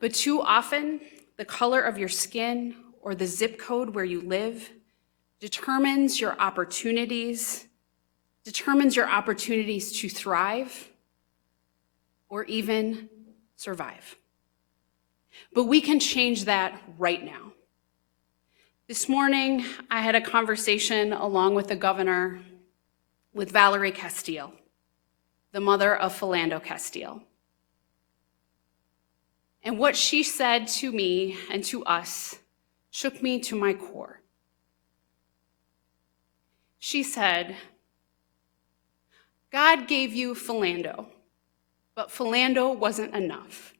But too often, the color of your skin or the zip code where you live determines your opportunities to thrive or even survive. But we can change that right now. This morning, I had a conversation along with the governor with Valerie Castile, the mother of Philando Castile. And what she said to me and to us shook me to my core. She said, God gave you Philando, but Philando wasn't enough.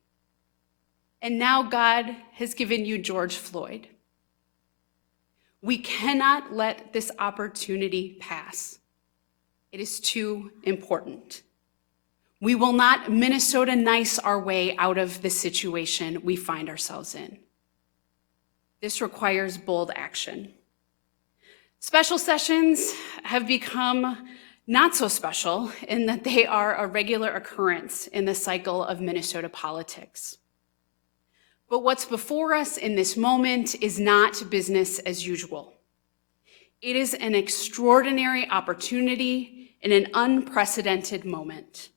And now God has given you George Floyd. We cannot let this opportunity pass. It is too important. We will not Minnesota nice our way out of the situation we find ourselves in. This requires bold action. Special sessions have become not so special in that they are a regular occurrence in the cycle of Minnesota politics. But what's before us in this moment is not business as usual. It is an extraordinary opportunity in an unprecedented moment.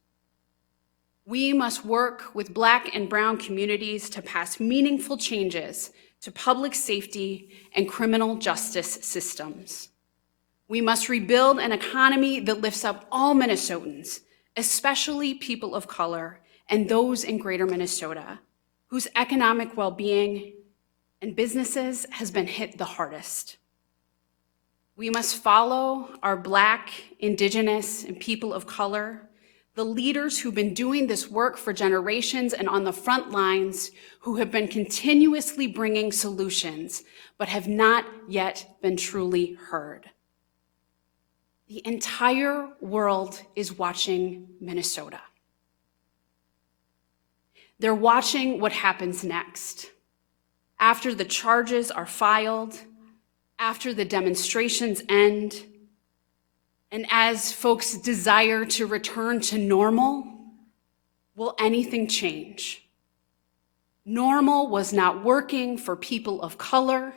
We must work with Black and Brown communities to pass meaningful changes to public safety and criminal justice systems. We must rebuild an economy that lifts up all Minnesotans, especially people of color and those in greater Minnesota, whose economic well-being and businesses has been hit the hardest. We must follow our Black, Indigenous, and people of color, the leaders who've been doing this work for generations and on the front lines, who have been continuously bringing solutions, but have not yet been truly heard. The entire world is watching Minnesota. They're watching what happens next. After the charges are filed, after the demonstrations end, and as folks desire to return to normal, will anything change? Normal was not working for people of color.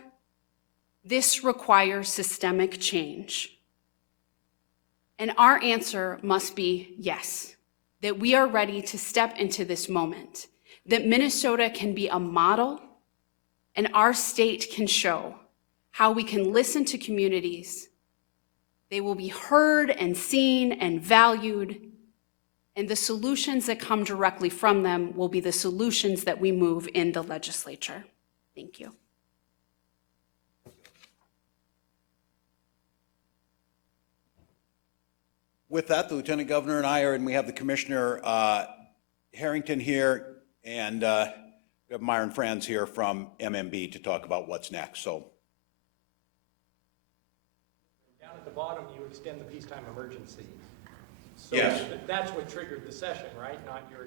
This requires systemic change. And our answer must be yes, that we are ready to step into this moment, that Minnesota can be a model, and our state can show how we can listen to communities. They will be heard and seen and valued, and the solutions that come directly from them will be the solutions that we move in the legislature. Thank you. With that, the Lieutenant Governor and I are, and we have the Commissioner Harrington here, and we have Myron Franz here from MMB to talk about what's next. So, down at the bottom, you extend the peacetime emergency. So yes, that's what triggered the session, right? Not your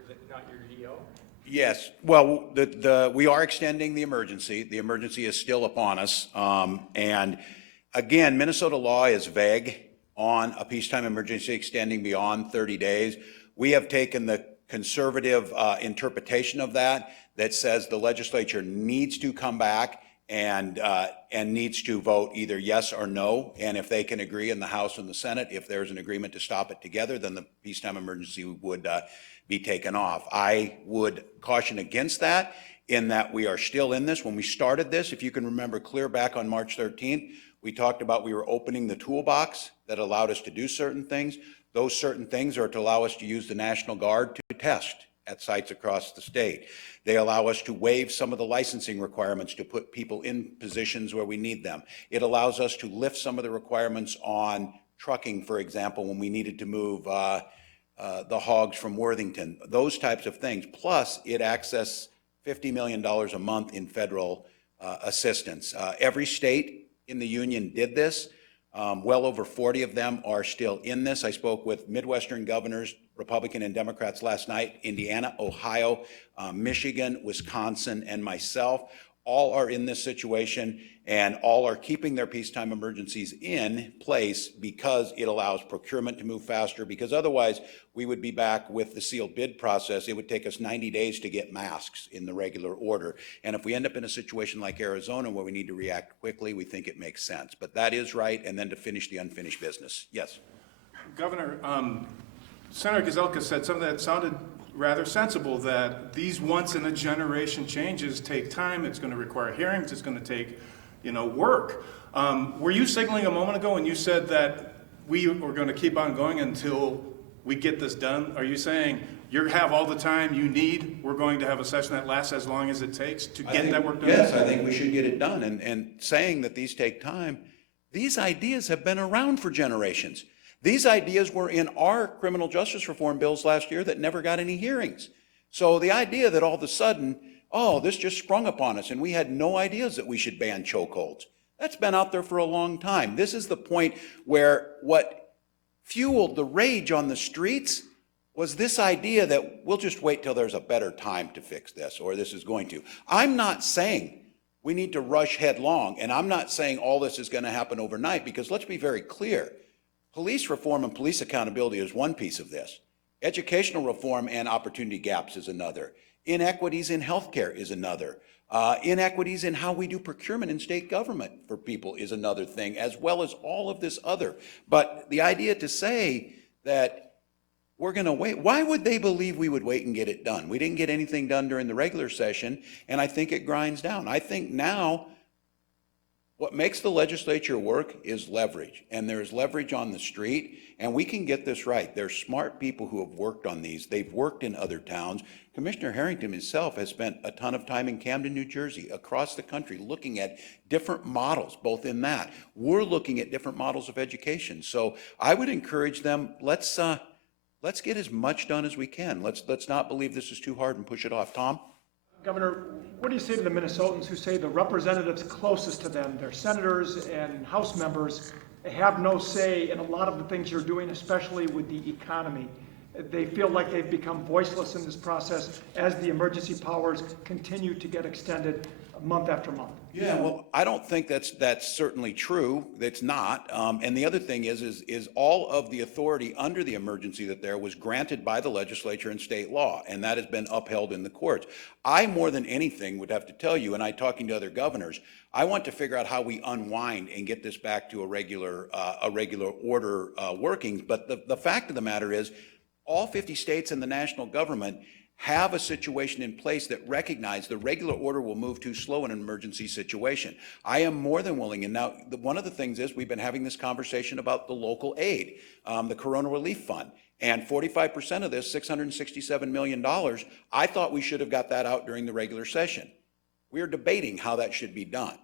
DO. Yes. Well, we are extending the emergency. The emergency is still upon us, and again, Minnesota law is vague on a peacetime emergency extending beyond 30 days. We have taken the conservative interpretation of that says the legislature needs to come back and needs to vote either yes or no. And if they can agree in the House and the Senate, if there's an agreement to stop it together, then the peacetime emergency would be taken off. I would caution against that in that we are still in this. When we started this, if you can remember clear back on March 13th, we talked about we were opening the toolbox that allowed us to do certain things. Those certain things are to allow us to use the National Guard to test at sites across the state. They allow us to waive some of the licensing requirements to put people in positions where we need them. It allows us to lift some of the requirements on trucking, for example, when we needed to move the hogs from Worthington, those types of things. Plus, it accesses $50 million a month in federal assistance. Every state in the union did this. Well over 40 of them are still in this. I spoke with Midwestern governors, Republican and Democrats last night, Indiana, Ohio, Michigan, Wisconsin, and myself. all are in this situation and all are keeping their peacetime emergencies in place because it allows procurement to move faster, because otherwise we would be back with the sealed bid process. It would take us 90 days to get masks in the regular order. And if we end up in a situation like Arizona where we need to react quickly, we think it makes sense. But that is right, and then to finish the unfinished business. Yes? Governor, Senator Gazelka said something that sounded rather sensible, that these once-in-a-generation changes take time. It's going to require hearings. It's going to take, work. Were you signaling a moment ago when you said that we were going to keep on going until we get this done? Are you saying you have all the time you need? We're going to have a session that lasts as long as it takes to get that work done? Yes, I think we should get it done. And saying that these take time, these ideas have been around for generations. These ideas were in our criminal justice reform bills last year that never got any hearings. So the idea that all of a sudden, oh, this just sprung upon us and we had no ideas that we should ban chokeholds, that's been out there for a long time. This is the point where what fueled the rage on the streets was this idea that we'll just wait till there's a better time to fix this, or this is going to. I'm not saying we need to rush headlong, and I'm not saying all this is going to happen overnight, because let's be very clear. Police reform and police accountability is one piece of this. Educational reform and opportunity gaps is another. Inequities in healthcare is another. Inequities in how we do procurement in state government for people is another thing, as well as all of this other. But the idea to say that we're going to wait, why would they believe we would wait and get it done? We didn't get anything done during the regular session, and I think it grinds down. I think now what makes the legislature work is leverage, and there's leverage on the street, and we can get this right. There's smart people who have worked on these. They've worked in other towns. Commissioner Harrington himself has spent a ton of time in Camden, New Jersey, across the country, looking at different models, both in that. We're looking at different models of education. So I would encourage them, let's get as much done as we can. Let's not believe this is too hard and push it off. Tom? Governor, what do you say to the Minnesotans who say the representatives closest to them, their senators and House members, have no say in a lot of the things you're doing, especially with the economy? They feel like they've become voiceless in this process as the emergency powers continue to get extended month after month. Yeah, well, I don't think that's certainly true. It's not. And the other thing is all of the authority under the emergency that there was granted by the legislature and state law, and that has been upheld in the courts. I, more than anything, would have to tell you, and I talking to other governors, I want to figure out how we unwind and get this back to a regular order workings. But the fact of the matter is, all 50 states and the national government have a situation in place that recognize the regular order will move too slow in an emergency situation. I am more than willing, and now one of the things is we've been having this conversation about the local aid, the Corona Relief Fund, and 45% of this, $667 million, I thought we should have got that out during the regular session. We're debating how that should be done.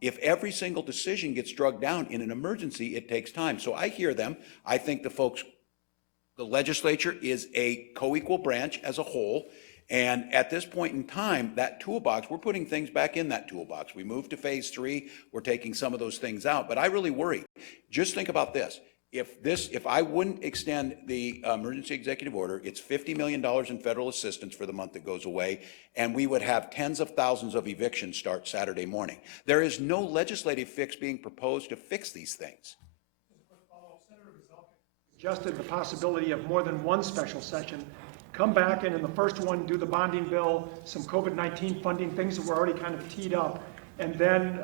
If every single decision gets drugged down in an emergency, it takes time. So I hear them. I think the legislature is a co-equal branch as a whole, and at this point in time, that toolbox, we're putting things back in that toolbox. We moved to phase 3, we're taking some of those things out, but I really worry. Just think about this. If I wouldn't extend the emergency executive order, it's $50 million in federal assistance for the month that goes away, and we would have tens of thousands of evictions start Saturday morning. There is no legislative fix being proposed to fix these things. Suggested the possibility of more than one special session, come back and in the first one do the bonding bill, some COVID-19 funding, things that were already kind of teed up, and then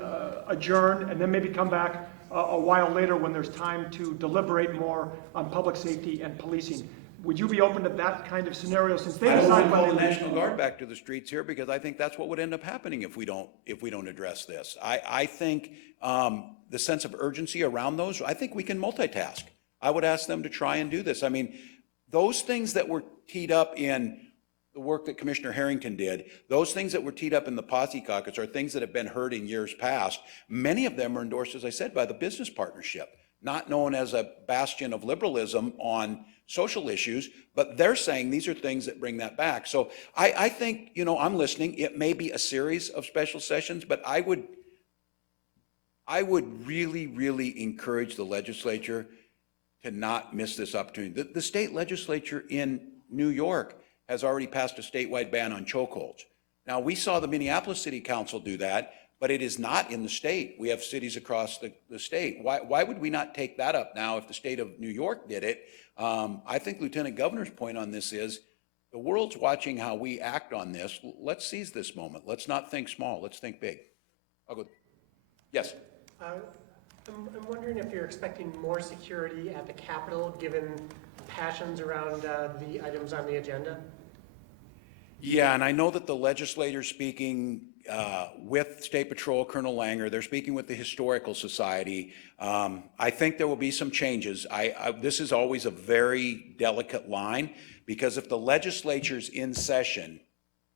adjourn, and then maybe come back a while later when there's time to deliberate more on public safety and policing. Would you be open to that kind of scenario, since they I don't want decide to call when the they National Guard back to the streets here, because I think that's what would end up happening if we don't address this. I think the sense of urgency around those, I think we can multitask. I would ask them to try and do this. I mean, those things that were teed up in the work that Commissioner Harrington did, those things that were teed up in the Posse Caucus are things that have been heard in years past. Many of them are endorsed, as I said, by the business partnership, not known as a bastion of liberalism on social issues, but they're saying these are things that bring that back. So I think, I'm listening. It may be a series of special sessions, but I would really, really encourage the legislature to not miss this opportunity. The state legislature in New York has already passed a statewide ban on chokeholds. Now, we saw the Minneapolis City Council do that, but it is not in the state. We have cities across the state. Why would we not take that up now if the state of New York did it? I think Lieutenant Governor's point on this is the world's watching how we act on this. Let's seize this moment. Let's not think small. Let's think big. I'll go. Yes. I'm wondering if you're expecting more security at the Capitol, given passions around the items on the agenda? Yeah, and I know that the legislators speaking with State Patrol, Colonel Langer, they're speaking with the Historical Society. I think there will be some changes. This is always a very delicate line, because if the legislature's in session,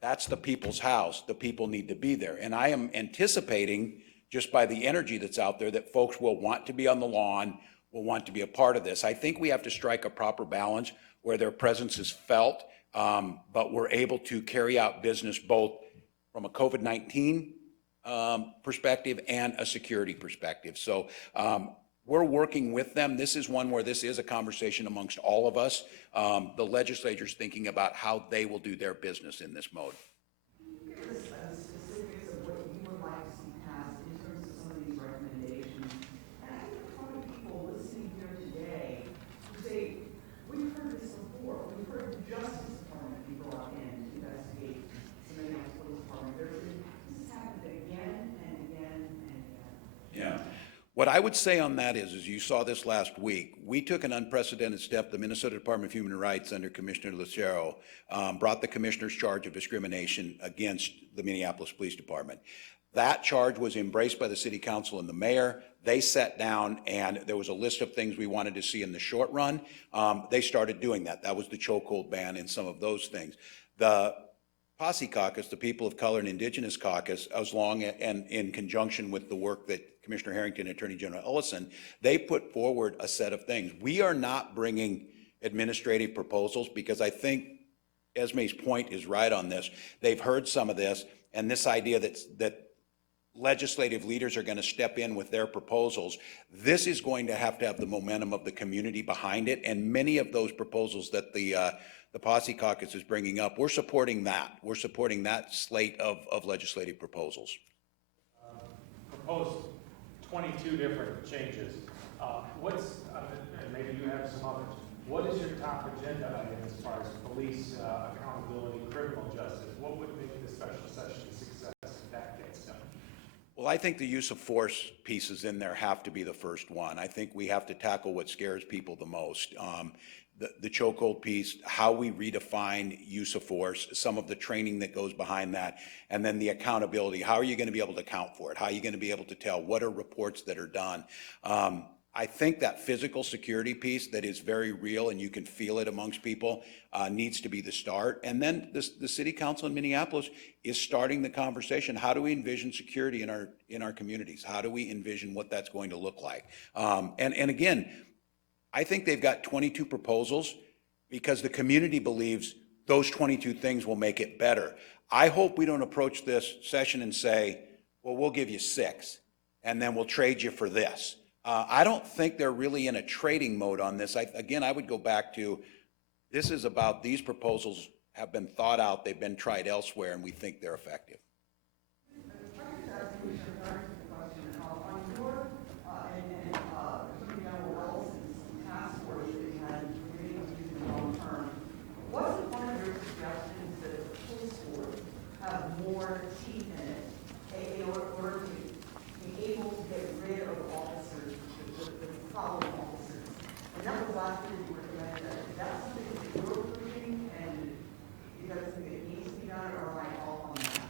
that's the people's house. The people need to be there. And I am anticipating, just by the energy that's out there, that folks will want to be on the lawn, will want to be a part of this. I think we have to strike a proper balance where their presence is felt, but we're able to carry out business both from a COVID-19 perspective and a security perspective. So we're working with them. This is one where this is a conversation amongst all of us. The legislature's thinking about how they will do their business in this mode. What I would say on that is you saw this last week, we took an unprecedented step. The Minnesota Department of Human Rights under Commissioner Lucero brought the commissioner's charge of discrimination against the Minneapolis Police Department. That charge was embraced by the city council and the mayor. They sat down and there was a list of things we wanted to see in the short run. They started doing that. That was the chokehold ban and some of those things. The Posse Caucus, the People of Color and Indigenous Caucus, as long and in conjunction with the work that Commissioner Harrington and Attorney General Ellison, they put forward a set of things. We are not bringing administrative proposals because I think Esme's point is right on this. They've heard some of this, and this idea that legislative leaders are going to step in with their proposals. This is going to have the momentum of the community behind it, and many of those proposals that the Posse Caucus is bringing up, we're supporting that. We're supporting that slate of legislative proposals. Proposed 22 different changes. And maybe you have some others. What is your top agenda item as far as police accountability, criminal justice? What would make the special session a success if that gets done? Well, I think the use of force pieces in there have to be the first one. I think we have to tackle what scares people the most. The chokehold piece, how we redefine use of force, some of the training that goes behind that, and then the accountability. How are you going to be able to account for it? How are you going to be able to tell what are reports that are done? I think that physical security piece that is very real and you can feel it amongst people needs to be the start. And then the city council in Minneapolis is starting the conversation. How do we envision security in our communities? How do we envision what that's going to look like? And again, I think they've got 22 proposals because the community believes those 22 things will make it better. I hope we don't approach this session and say, well, we'll give you 6 and then we'll trade you for this. I don't think they're really in a trading mode on this. Again, I would go back to, this is about these proposals have been thought out, they've been tried elsewhere, and we think they're effective. More teeth in it in order to be able to get rid of officers, the problem officers. And that was the last thing you recommended. Is that something that you're pushing and you guys think it needs to be done, or am I off on that?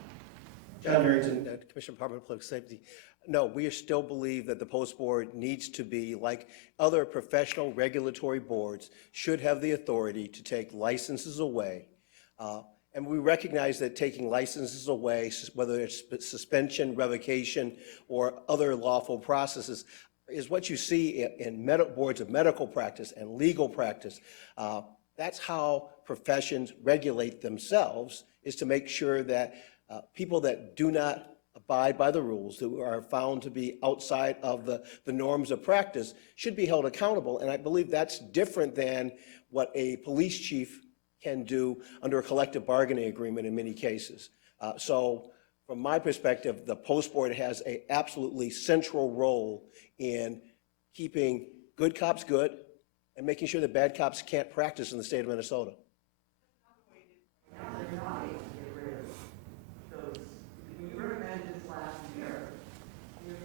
John Harrington, Commissioner Department of Public Safety. No, we still believe that the Post Board needs to be, like other professional regulatory boards, should have the authority to take licenses away. And we recognize that taking licenses away, whether it's suspension, revocation, or other lawful processes, is what you see in boards of medical practice and legal practice. That's how professions regulate themselves, is to make sure that people that do not abide by the rules, who are found to be outside of the norms of practice, should be held accountable. And I believe that's different than what a police chief can do under a collective bargaining agreement in many cases. So from my perspective, the post board has a absolutely central role in keeping good cops good and making sure that bad cops can't practice in the state of Minnesota. Now they're not able to get rid of those. When you recommended this last year, you're,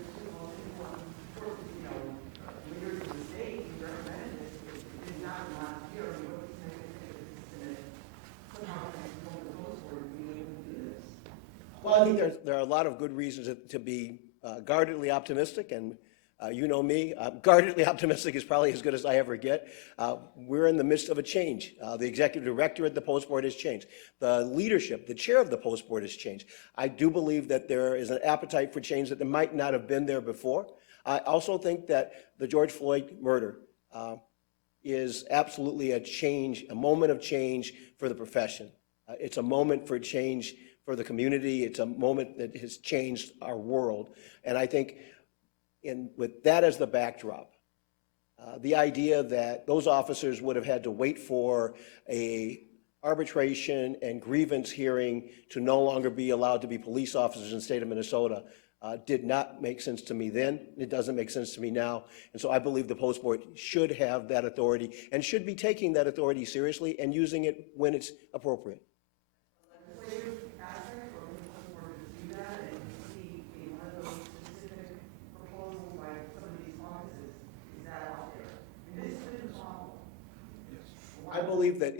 leaders of the state, you recommended this, it did not last year, you wouldn't make it, somehow control the post board being able to do this. Well, I think there are a lot of good reasons to be guardedly optimistic, and you know me, guardedly optimistic is probably as good as I ever get. We're in the midst of a change. The executive director at the Post Board has changed. The leadership, the chair of the Post Board has changed. I do believe that there is an appetite for change that there might not have been there before. I also think that the George Floyd murder is absolutely a change, a moment of change for the profession. It's a moment for change for the community. It's a moment that has changed our world. And I think with that as the backdrop, the idea that those officers would have had to wait for a arbitration and grievance hearing to no longer be allowed to be police officers in the state of Minnesota did not make sense to me then. It doesn't make sense to me now. And so I believe the Post Board should have that authority and should be taking that authority seriously and using it when it's appropriate. Legislators ask for the post board to do that, and see one of those specific proposals by some of these offices, is that out there? And this is impossible. I believe that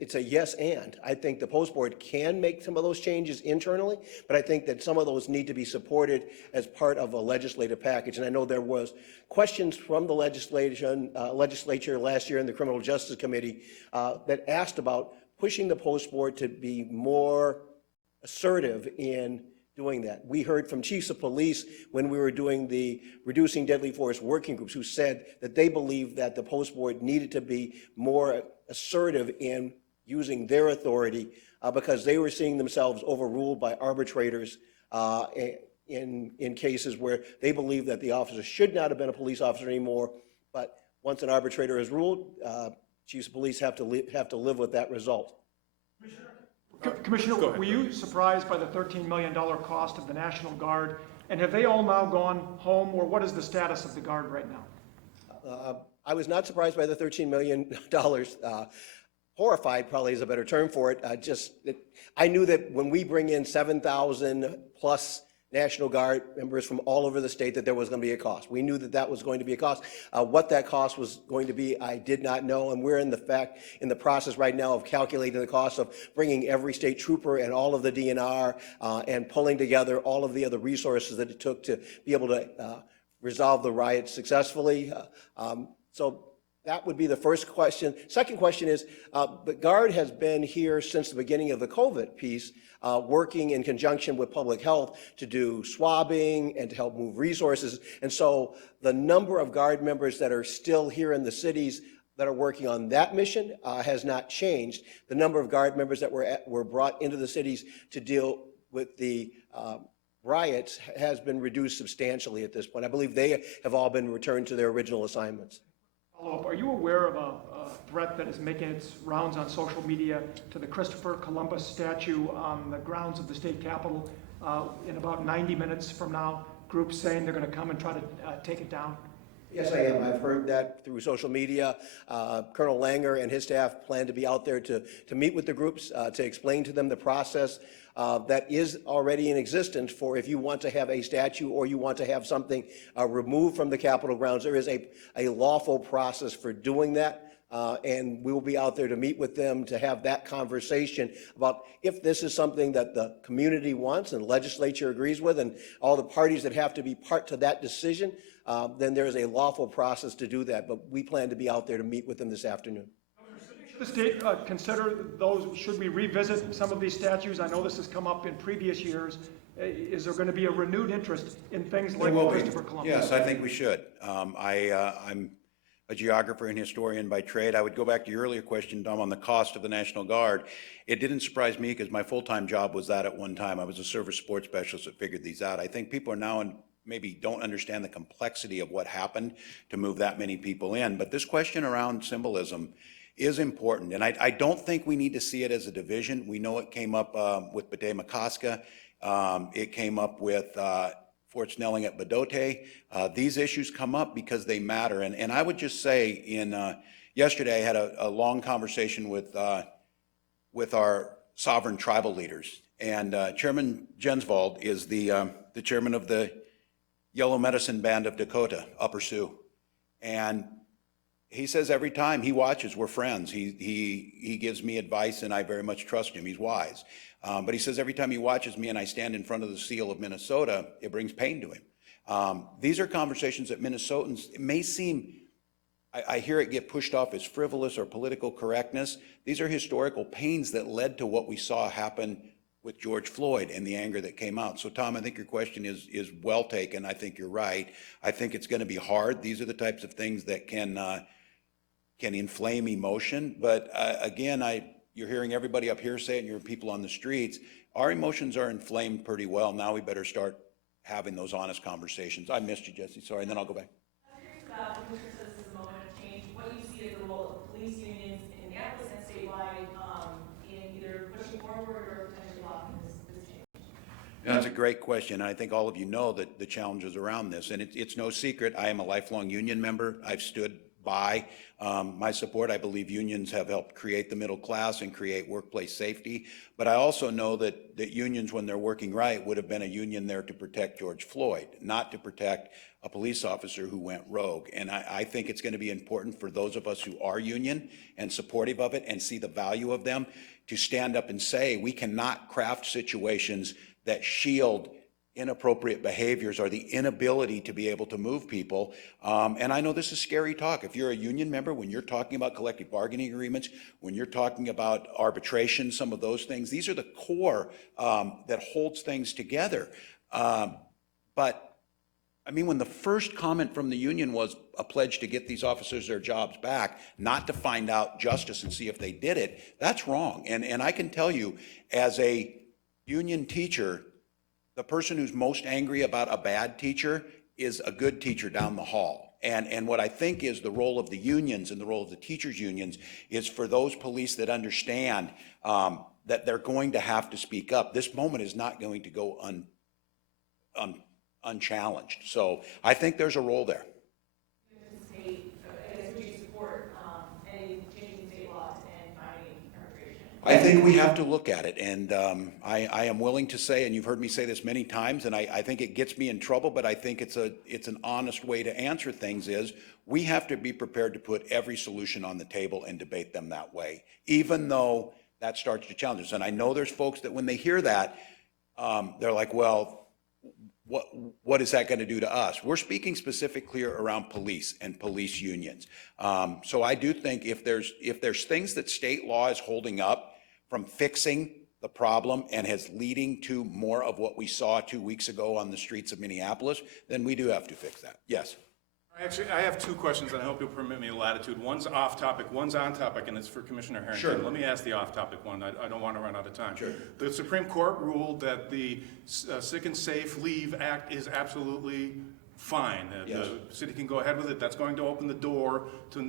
it's a yes and. I think the Post Board can make some of those changes internally, but I think that some of those need to be supported as part of a legislative package. And I know there was questions from the legislature last year in the Criminal Justice Committee that asked about pushing the Post Board to be more assertive in doing that. We heard from chiefs of police when we were doing the Reducing Deadly Force working groups who said that they believed that the Post Board needed to be more assertive in using their authority because they were seeing themselves overruled by arbitrators in cases where they believed that the officer should not have been a police officer anymore. But once an arbitrator has ruled, chiefs of police have to live with that result. Commissioner, were you surprised by the $13 million cost of the National Guard? And have they all now gone home, or what is the status of the Guard right now? I was not surprised by the $13 million. Horrified probably is a better term for it. I knew that when we bring in 7,000 plus National Guard members from all over the state that there was going to be a cost. We knew that that was going to be a cost. What that cost was going to be, I did not know, and we're in the process right now of calculating the cost of bringing every state trooper and all of the DNR and pulling together all of the other resources that it took to be able to resolve the riot successfully. So that would be the first question. Second question is, the Guard has been here since the beginning of the COVID piece, working in conjunction with public health to do swabbing and to help move resources. And so the number of Guard members that are still here in the cities that are working on that mission has not changed. The number of Guard members that were brought into the cities to deal with the riots has been reduced substantially at this point. I believe they have all been returned to their original assignments. Follow-up, are you aware of a threat that is making its rounds on social media to the Christopher Columbus statue on the grounds of the state capitol in about 90 minutes from now? Groups saying they're going to come and try to take it down? Yes, I am. I've heard that through social media. Colonel Langer and his staff plan to be out there to meet with the groups, to explain to them the process that is already in existence for if you want to have a statue or you want to have something removed from the Capitol grounds. There is a lawful process for doing that. And we will be out there to meet with them to have that conversation about if this is something that the community wants and the legislature agrees with and all the parties that have to be part to that decision, then there is a lawful process to do that. But we plan to be out there to meet with them this afternoon. Should the state consider those, should we revisit some of these statues? I know this has come up in previous years. Is there going to be a renewed interest in things like Christopher Columbus? Yes, I think we should. I'm a geographer and historian by trade. I would go back to your earlier question, Dom, on the cost of the National Guard. It didn't surprise me because my full-time job was that at one time. I was a service sports specialist that figured these out. I think people are now maybe don't understand the complexity of what happened to move that many people in. But this question around symbolism is important. And I don't think we need to see it as a division. We know it came up with Bate-Makaska. It came up with Fort Snelling at Badote. These issues come up because they matter. And I would just say yesterday I had a long conversation with our sovereign tribal leaders. And Chairman Jensvold is the chairman of the Yellow Medicine Band of Dakota, Upper Sioux. And he says every time he watches, we're friends. He gives me advice, and I very much trust him. He's wise. But he says every time he watches me and I stand in front of the seal of Minnesota, it brings pain to him. These are conversations that Minnesotans, it may seem, I hear it get pushed off as frivolous or political correctness. These are historical pains that led to what we saw happen with George Floyd and the anger that came out. So Tom, I think your question is well taken. I think you're right. I think it's going to be hard. These are the types of things that can inflame emotion. But again, you're hearing everybody up here say it, and you're people on the streets. Our emotions are inflamed pretty well. Now we better start having those honest conversations. I missed you, Jesse. Sorry, and then I'll go back. I'm curious about, the Commissioner says this is a moment of change, what you see as the role of police unions in Minneapolis and statewide in either pushing forward or potentially blocking this change? That's a great question. And I think all of you know that the challenges around this. And it's no secret, I am a lifelong union member. I've stood by my support. I believe unions have helped create the middle class and create workplace safety. But I also know that unions, when they're working right, would have been a union there to protect George Floyd, not to protect a police officer who went rogue. And I think it's going to be important for those of us who are union and supportive of it and see the value of them to stand up and say we cannot craft situations that shield inappropriate behaviors or the inability to be able to move people. And I know this is scary talk. If you're a union member, when you're talking about collective bargaining agreements, when you're talking about arbitration, some of those things, these are the core that holds things together. But I mean, when the first comment from the union was a pledge to get these officers their jobs back, not to find out justice and see if they did it, that's wrong. And I can tell you, as a union teacher, the person who's most angry about a bad teacher is a good teacher down the hall. And what I think is the role of the unions and the role of the teachers' unions is for those police that understand that they're going to have to speak up. This moment is not going to go unchallenged. So I think there's a role there. I think we have to look at it, and I am willing to say, and you've heard me say this many times, and I think it gets me in trouble, but I think it's an honest way to answer things is we have to be prepared to put every solution on the table and debate them that way, even though that starts to challenge us. And I know there's folks that when they hear that, they're like, well, what is that going to do to us? We're speaking specifically around police and police unions. So I do think if there's things that state law is holding up from fixing the problem and has leading to more of what we saw 2 weeks ago on the streets of Minneapolis, then we do have to fix that. Yes. Actually, I have two questions, and I hope you'll permit me a latitude. One's off topic, one's on topic, and it's for Commissioner Harrington. Sure. Let me ask the off topic one. I don't want to run out of time. Sure. The Supreme Court ruled that the Sick and Safe Leave Act is absolutely fine. Yes. The city can go ahead with it. That's going to open the door to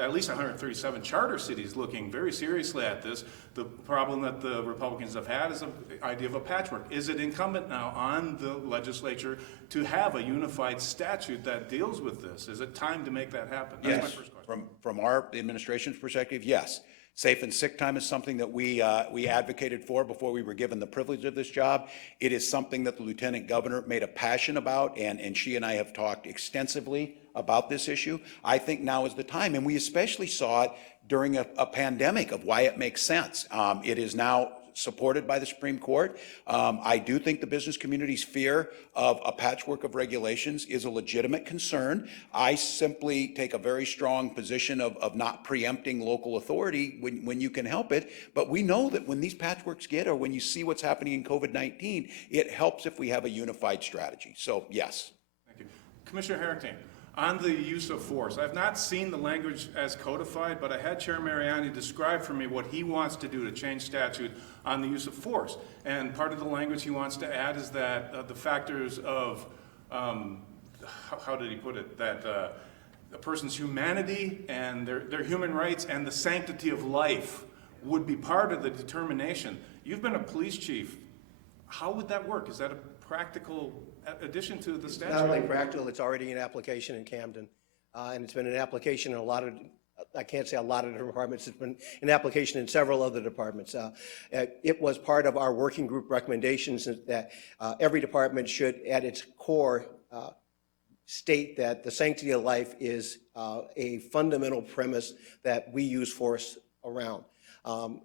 at least 137 charter cities looking very seriously at this. The problem that the Republicans have had is the idea of a patchwork. Is it incumbent now on the legislature to have a unified statute that deals with this? Is it time to make that happen? That's my Yes. first question. From our administration's perspective, yes. Safe and sick time is something that we advocated for before we were given the privilege of this job. It is something that the Lieutenant Governor made a passion about, and she and I have talked extensively about this issue. I think now is the time, and we especially saw it during a pandemic of why it makes sense. It is now supported by the Supreme Court. I do think the business community's fear of a patchwork of regulations is a legitimate concern. I simply take a very strong position of not preempting local authority when you can help it. But we know that when these patchworks get, or when you see what's happening in COVID-19, it helps if we have a unified strategy. So yes. Thank you. Commissioner Harrington, on the use of force, I've not seen the language as codified, but I had Chair Mariani describe for me what he wants to do to change statute on the use of force. And part of the language he wants to add is that the factors of, how did he put it, that a person's humanity and their human rights and the sanctity of life would be part of the determination. You've been a police chief. How would that work? Is that a practical addition to the statute? Not only practical, it's already in application in Camden. And it's been an application in a lot of, I can't say a lot of different departments, it's been an application in several other departments. It was part of our working group recommendations that every department should, at its core, state that the sanctity of life is a fundamental premise that we use force around.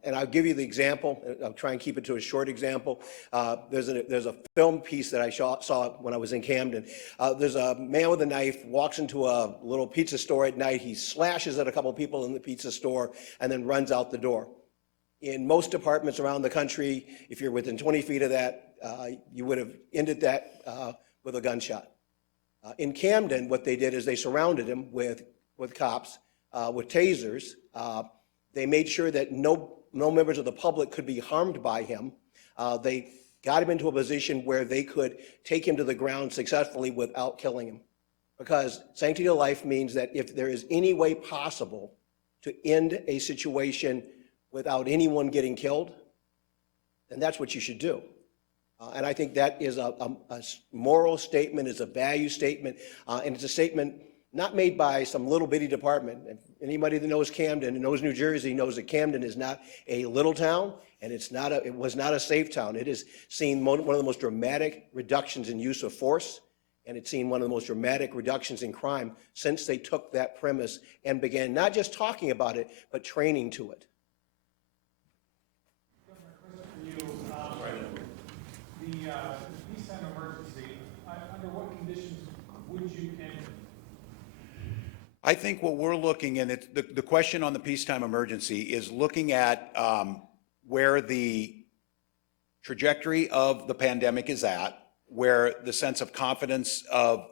And I'll give you the example. I'll try and keep it to a short example. There's a film piece that I saw when I was in Camden. There's a man with a knife, walks into a little pizza store at night. He slashes at a couple people in the pizza store and then runs out the door. In most departments around the country, if you're within 20 feet of that, you would have ended that with a gunshot. In Camden, what they did is they surrounded him with cops, with tasers. They made sure that no members of the public could be harmed by him. They got him into a position where they could take him to the ground successfully without killing him. Because sanctity of life means that if there is any way possible to end a situation without anyone getting killed, then that's what you should do. And I think that is a moral statement, it's a value statement, and it's a statement not made by some little bitty department. Anybody that knows Camden and knows New Jersey knows that Camden is not a little town, and it was not a safe town. It has seen one of the most dramatic reductions in use of force, and it's seen one of the most dramatic reductions in crime since they took that premise and began not just talking about it, but training to it. The peacetime emergency, under what conditions would you end it? I think what we're looking at, the question on the peacetime emergency is looking at where the trajectory of the pandemic is at, where the sense of confidence of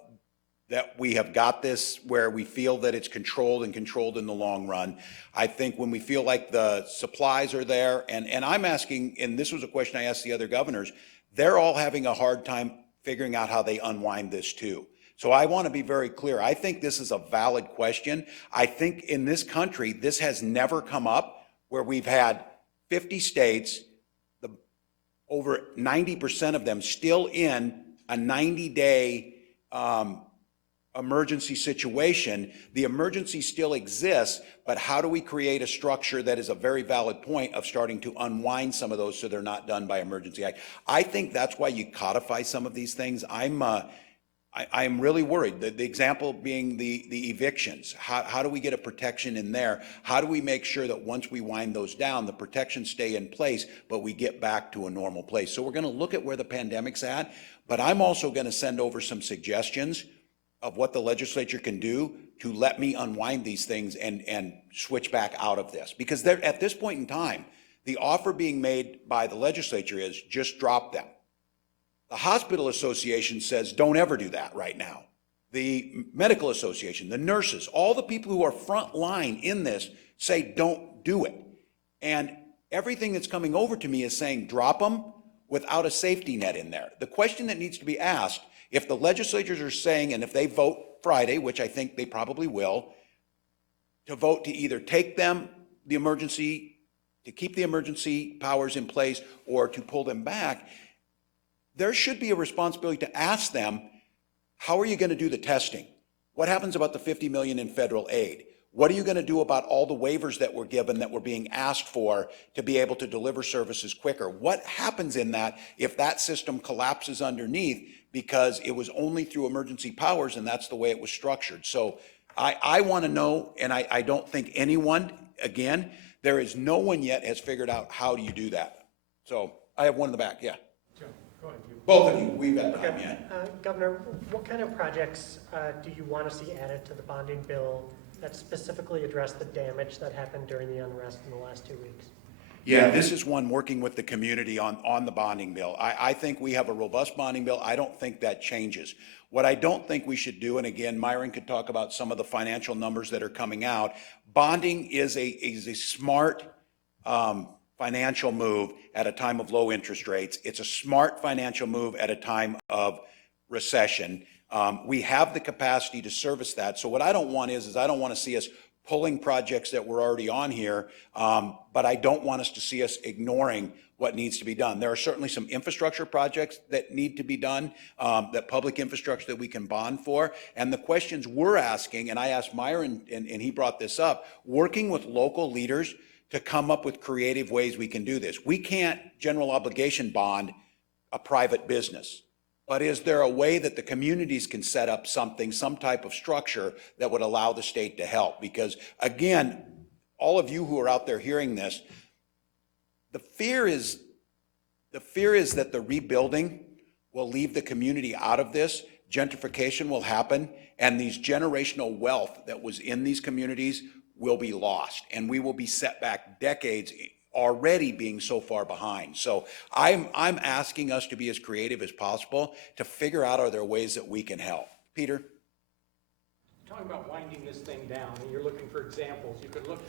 that we have got this, where we feel that it's controlled in the long run. I think when we feel like the supplies are there, and I'm asking, and this was a question I asked the other governors, they're all having a hard time figuring out how they unwind this too. So I want to be very clear. I think this is a valid question. I think in this country, this has never come up where we've had 50 states, over 90% of them still in a 90-day emergency situation. The emergency still exists, but how do we create a structure that is a very valid point of starting to unwind some of those so they're not done by emergency act? I think that's why you codify some of these things. I'm really worried. The example being the evictions. How do we get a protection in there? How do we make sure that once we wind those down, the protections stay in place, but we get back to a normal place? So we're going to look at where the pandemic's at, but I'm also going to send over some suggestions of what the legislature can do to let me unwind these things and switch back out of this. Because at this point in time, the offer being made by the legislature is just drop them. The hospital association says don't ever do that right now. The medical association, the nurses, all the people who are front line in this say don't do it. And everything that's coming over to me is saying drop them without a safety net in there. The question that needs to be asked, if the legislatures are saying, and if they vote Friday, which I think they probably will, to vote to either take them, the emergency, to keep the emergency powers in place or to pull them back, there should be a responsibility to ask them, how are you going to do the testing? What happens about the $50 million in federal aid? What are you going to do about all the waivers that were given that were being asked for to be able to deliver services quicker? What happens in that if that system collapses underneath because it was only through emergency powers and that's the way it was structured? So I want to know, and I don't think anyone, again, there is no one yet has figured out how do you do that. So I have one in the back, yeah. Go ahead, you. Both of you, we've got time yet. Governor, what kind of projects do you want to see added to the bonding bill that specifically address the damage that happened during the unrest in the last 2 weeks? Yeah, this is one working with the community on the bonding bill. I think we have a robust bonding bill. I don't think that changes. What I don't think we should do, and again, Myron could talk about some of the financial numbers that are coming out, bonding is a smart financial move at a time of low interest rates. It's a smart financial move at a time of recession. We have the capacity to service that. So what I don't want is I don't want to see us pulling projects that we're already on here, but I don't want us to see us ignoring what needs to be done. There are certainly some infrastructure projects that need to be done, that public infrastructure that we can bond for. And the questions we're asking, and I asked Myron, and he brought this up, working with local leaders to come up with creative ways we can do this. We can't general obligation bond a private business. But is there a way that the communities can set up something, some type of structure that would allow the state to help? Because again, all of you who are out there hearing this, the fear is that the rebuilding will leave the community out of this, gentrification will happen, and these generational wealth that was in these communities will be lost, and we will be set back decades already being so far behind. So I'm asking us to be as creative as possible to figure out, are there ways that we can help? Peter? Talking about winding this thing down, and you're looking for examples. You could look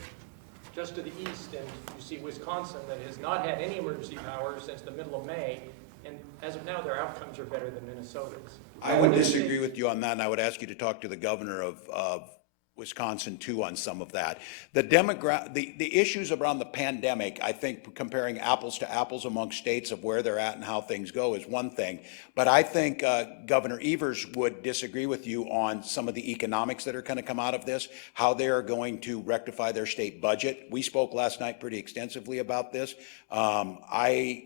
just to the east, and you see Wisconsin that has not had any emergency powers since the middle of May, and as of now, their outcomes are better than Minnesota's. I would disagree with you on that, and I would ask you to talk to the governor of Wisconsin too on some of that. The issues around the pandemic, I think comparing apples to apples among states of where they're at and how things go is one thing. But I think Governor Evers would disagree with you on some of the economics that are going to come out of this, how they are going to rectify their state budget. We spoke last night pretty extensively about this. I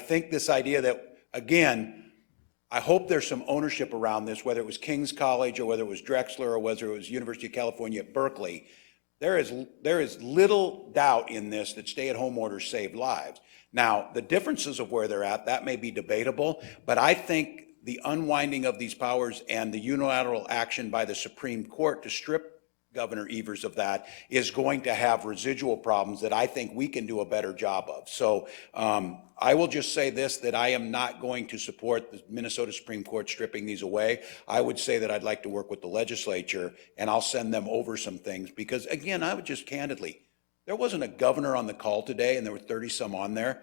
think this idea that, again, I hope there's some ownership around this, whether it was King's College or whether it was Drexler or whether it was University of California at Berkeley. There is little doubt in this that stay-at-home orders saved lives. Now, the differences of where they're at, that may be debatable, but I think the unwinding of these powers and the unilateral action by the Supreme Court to strip Governor Evers of that is going to have residual problems that I think we can do a better job of. So I will just say this, that I am not going to support the Minnesota Supreme Court stripping these away. I would say that I'd like to work with the legislature, and I'll send them over some things, because again, I would just candidly, there wasn't a governor on the call today and there were 30 some on there.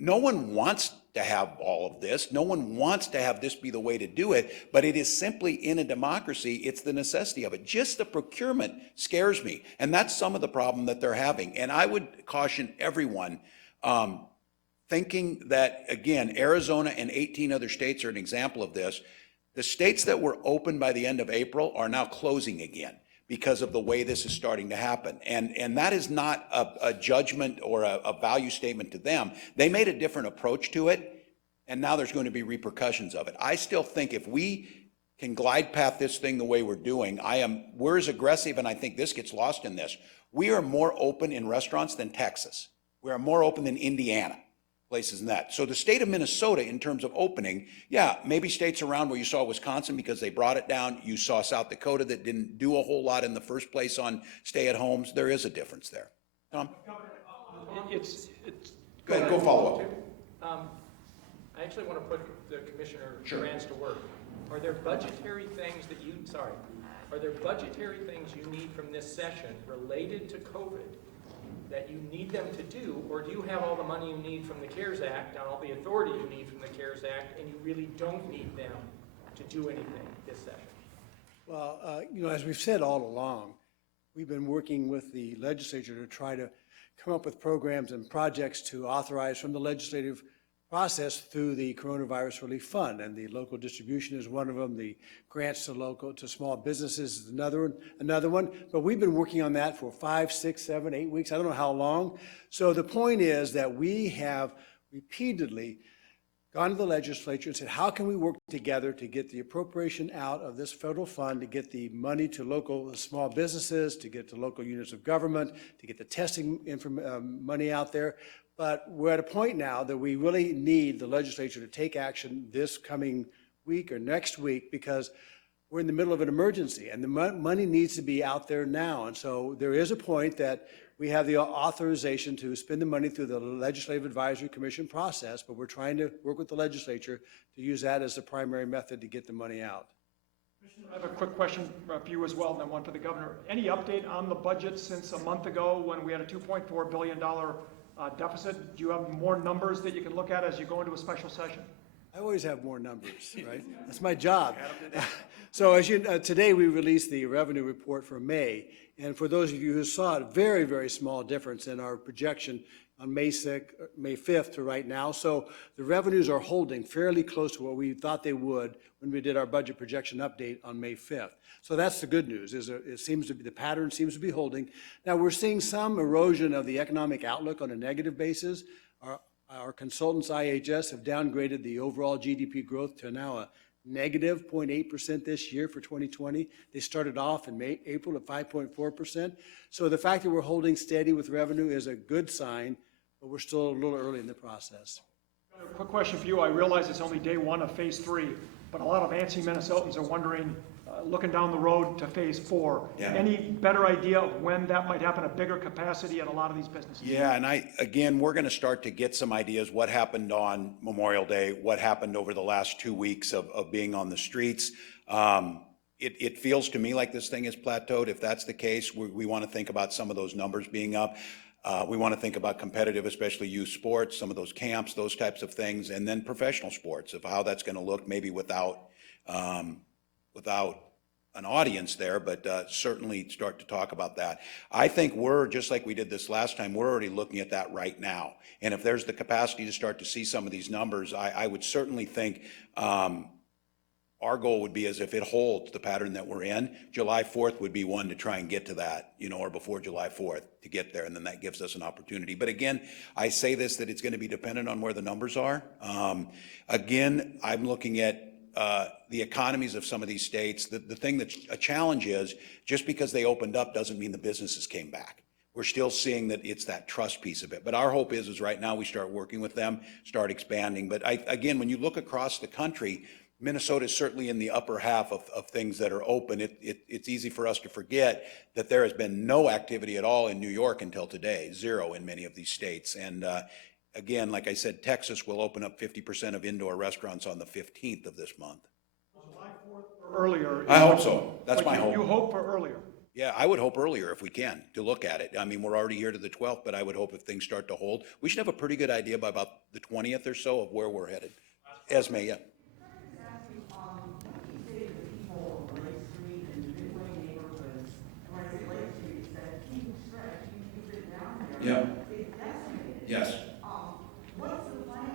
No one wants to have all of this. No one wants to have this be the way to do it, but it is simply, in a democracy, it's the necessity of it. Just the procurement scares me, and that's some of the problem that they're having. And I would caution everyone thinking that, again, Arizona and 18 other states are an example of this. The states that were open by the end of April are now closing again because of the way this is starting to happen. And that is not a judgment or a value statement to them. They made a different approach to it, and now there's going to be repercussions of it. I still think if we can glide path this thing the way we're doing, we're as aggressive, and I think this gets lost in this. We are more open in restaurants than Texas. We are more open than Indiana, places in that. So the state of Minnesota, in terms of opening, yeah, maybe states around where you saw Wisconsin because they brought it down. You saw South Dakota that didn't do a whole lot in the first place on stay-at-homes. There is a difference there. Tom? It's Go ahead, go follow up. I actually want to put the Commissioner Sure. Grants to work. Are there budgetary things that are there budgetary things you need from this session related to COVID that you need them to do, or do you have all the money you need from the CARES Act and all the authority you need from the CARES Act, and you really don't need them to do anything this session? Well, as we've said all along, we've been working with the legislature to try to come up with programs and projects to authorize from the legislative process through the Coronavirus Relief Fund, and the local distribution is one of them. The grants to small businesses is another one. But we've been working on that for 5, 6, 7, 8 weeks. I don't know how long. So the point is that we have repeatedly gone to the legislature and said, how can we work together to get the appropriation out of this federal fund, to get the money to local small businesses, to get to local units of government, to get the testing money out there. But we're at a point now that we really need the legislature to take action this coming week or next week, because we're in the middle of an emergency and the money needs to be out there now. And so there is a point that we have the authorization to spend the money through the Legislative Advisory Commission process, but we're trying to work with the legislature to use that as the primary method to get the money out. I have a quick question for you as well, and then one for the governor. Any update on the budget since a month ago when we had a $2.4 billion deficit? Do you have more numbers that you can look at as you go into a special session? I always have more numbers, right? That's my job. So as you, today we released the revenue report for May. And for those of you who saw it, very, very small difference in our projection on May 5th to right now. So the revenues are holding fairly close to what we thought they would when we did our budget projection update on May 5th. So that's the good news, is it seems to be, the pattern seems to be holding. Now we're seeing some erosion of the economic outlook on a negative basis. Our consultants, IHS, have downgraded the overall GDP growth to now a negative 0.8% this year for 2020. They started off in April at 5.4%. So the fact that we're holding steady with revenue is a good sign, but we're still a little early in the process. A quick question for you. I realize it's only day one of phase 3, but a lot of antsy Minnesotans are wondering, looking down the road to phase 4, Yeah. any better idea of when that might happen, a bigger capacity at a lot of these businesses? Yeah, and again, we're going to start to get some ideas what happened on Memorial Day, what happened over the last 2 weeks of being on the streets. It feels to me like this thing is plateaued. If that's the case, we want to think about some of those numbers being up. We want to think about competitive, especially youth sports, some of those camps, those types of things, and then professional sports, of how that's going to look, maybe without an audience there, but certainly start to talk about that. I think we're, just like we did this last time, we're already looking at that right now. And if there's the capacity to start to see some of these numbers, I would certainly think our goal would be, as if it holds the pattern that we're in, July 4th would be one to try and get to that, or before July 4th to get there, and then that gives us an opportunity. But again, I say this, that it's going to be dependent on where the numbers are. Again, I'm looking at the economies of some of these states. The thing that's a challenge is, just because they opened up doesn't mean the businesses came back. We're still seeing that it's that trust piece of it. But our hope is right now we start working with them, start expanding. But again, when you look across the country, Minnesota is certainly in the upper half of things that are open. It's easy for us to forget that there has been no activity at all in New York until today, zero in many of these states. And again, like I said, Texas will open up 50% of indoor restaurants on the 15th of this month. July 4th or earlier? I hope so. That's my hope. You hope for earlier? Yeah, I would hope earlier if we can, to look at it. I mean, we're already here to the 12th, but I would hope if things start to hold, we should have a pretty good idea by about the 20th or so of where we're headed. Esme, yeah. Yeah. Yes. What's the plan?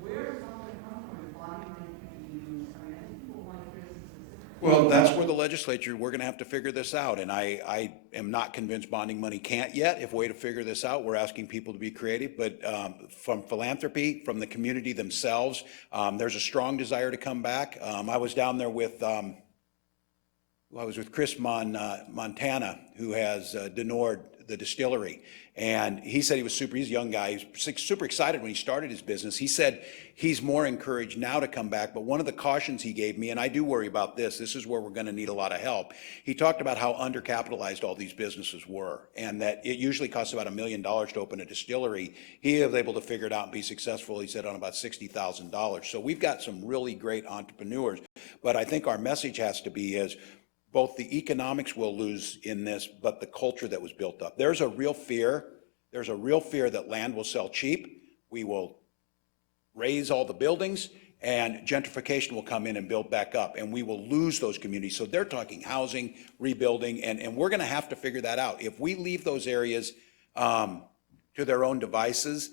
Where's all the come from? Body money can be used. I mean, I think people want to hear some specific. Well, that's where the legislature, we're going to have to figure this out. And I am not convinced bonding money can't yet. If way to figure this out, we're asking people to be creative. But from philanthropy, from the community themselves, there's a strong desire to come back. I was down there with, I was with Chris Montana, who has Denord, the distillery. And he said he's a young guy. He was super excited when he started his business. He said he's more encouraged now to come back. But one of the cautions he gave me, and I do worry about this is where we're going to need a lot of help. He talked about how undercapitalized all these businesses were, and that it usually costs about $1 million to open a distillery. He was able to figure it out and be successful, he said, on about $60,000. So we've got some really great entrepreneurs. But I think our message has to be is, both the economics will lose in this, but the culture that was built up. There's a real fear that land will sell cheap. We will raise all the buildings, and gentrification will come in and build back up, and we will lose those communities. So they're talking housing, rebuilding, and we're going to have to figure that out. If we leave those areas to their own devices,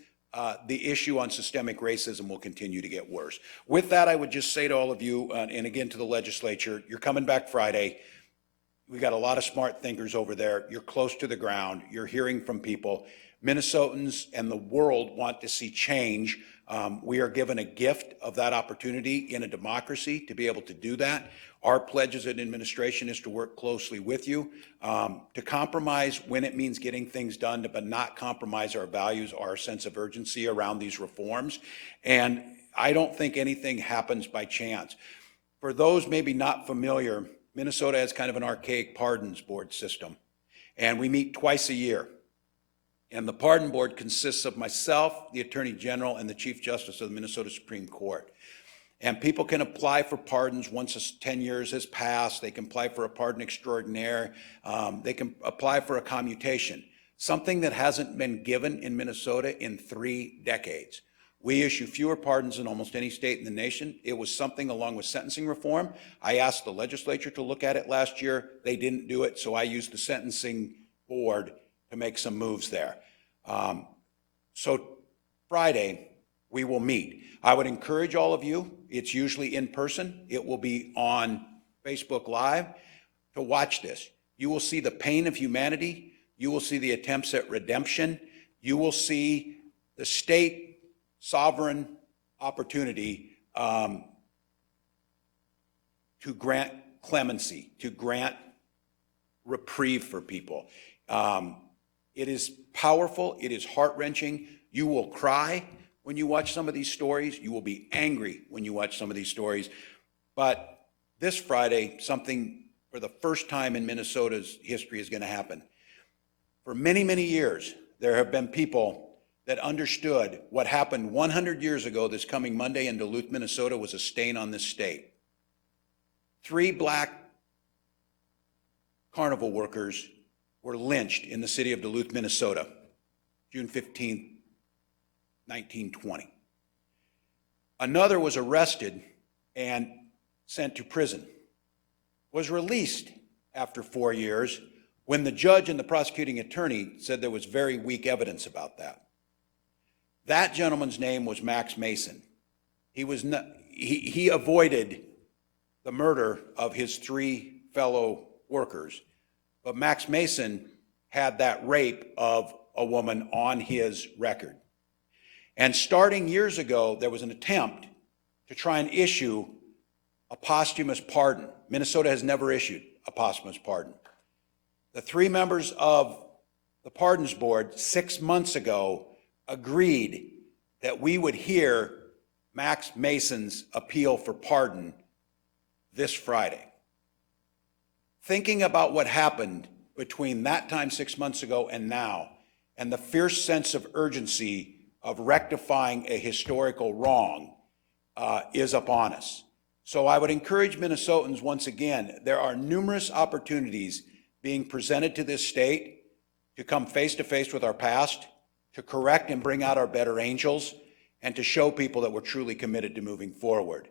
the issue on systemic racism will continue to get worse. With that, I would just say to all of you, and again to the legislature, you're coming back Friday. We got a lot of smart thinkers over there. You're close to the ground. You're hearing from people. Minnesotans and the world want to see change. We are given a gift of that opportunity in a democracy to be able to do that. Our pledge as an administration is to work closely with you, to compromise when it means getting things done, but not compromise our values, our sense of urgency around these reforms. And I don't think anything happens by chance. For those maybe not familiar, Minnesota has kind of an archaic pardons board system, and we meet twice a year. And the pardon board consists of myself, the Attorney General, and the Chief Justice of the Minnesota Supreme Court. And people can apply for pardons once 10 years has passed. They can apply for a pardon extraordinaire. They can apply for a commutation, something that hasn't been given in Minnesota in 3 decades. We issue fewer pardons than almost any state in the nation. It was something along with sentencing reform. I asked the legislature to look at it last year. They didn't do it, so I used the sentencing board to make some moves there. So Friday, we will meet. I would encourage all of you, it's usually in person, it will be on Facebook Live, to watch this. You will see the pain of humanity. You will see the attempts at redemption. You will see the state sovereign opportunity to grant clemency, to grant reprieve for people. It is powerful. It is heart-wrenching. You will cry when you watch some of these stories. You will be angry when you watch some of these stories. But this Friday, something for the first time in Minnesota's history is going to happen. For many, many years, there have been people that understood what happened 100 years ago this coming Monday in Duluth, Minnesota was a stain on this state. 3 black carnival workers were lynched in the city of Duluth, Minnesota, June 15, 1920. Another was arrested and sent to prison, was released after 4 years when the judge and the prosecuting attorney said there was very weak evidence about that. That gentleman's name was Max Mason. He avoided the murder of his 3 fellow workers, but Max Mason had that rape of a woman on his record. And starting years ago, there was an attempt to try and issue a posthumous pardon. Minnesota has never issued a posthumous pardon. The 3 members of the Pardons Board 6 months ago agreed that we would hear Max Mason's appeal for pardon this Friday. Thinking about what happened between that time 6 months ago and now, and the fierce sense of urgency of rectifying a historical wrong is upon us. So I would encourage Minnesotans once again, there are numerous opportunities being presented to this state to come face to face with our past, to correct and bring out our better angels, and to show people that we're truly committed to moving forward.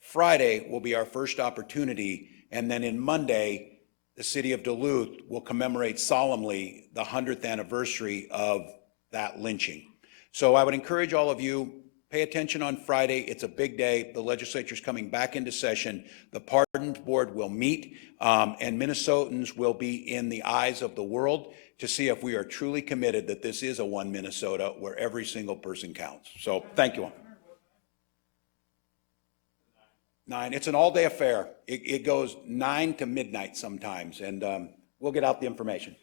Friday will be our first opportunity, and then in Monday, the city of Duluth will commemorate solemnly the 100th anniversary of that lynching. So I would encourage all of you, pay attention on Friday. It's a big day. The legislature's coming back into session. The Pardons Board will meet, and Minnesotans will be in the eyes of the world to see if we are truly committed that this is a one Minnesota where every single person counts. So thank you all. 9, it's an all-day affair. It goes 9 to midnight sometimes, and we'll get out the information.